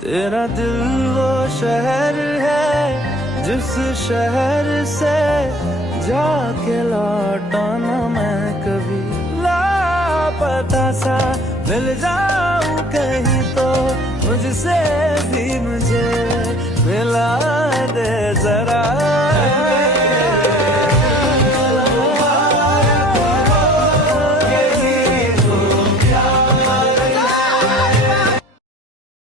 तेरा दिल वो शहर है जिस शहर से जाके लौटा ना मैं कभी। लापता सा मिल जाऊं कहीं तो मुझसे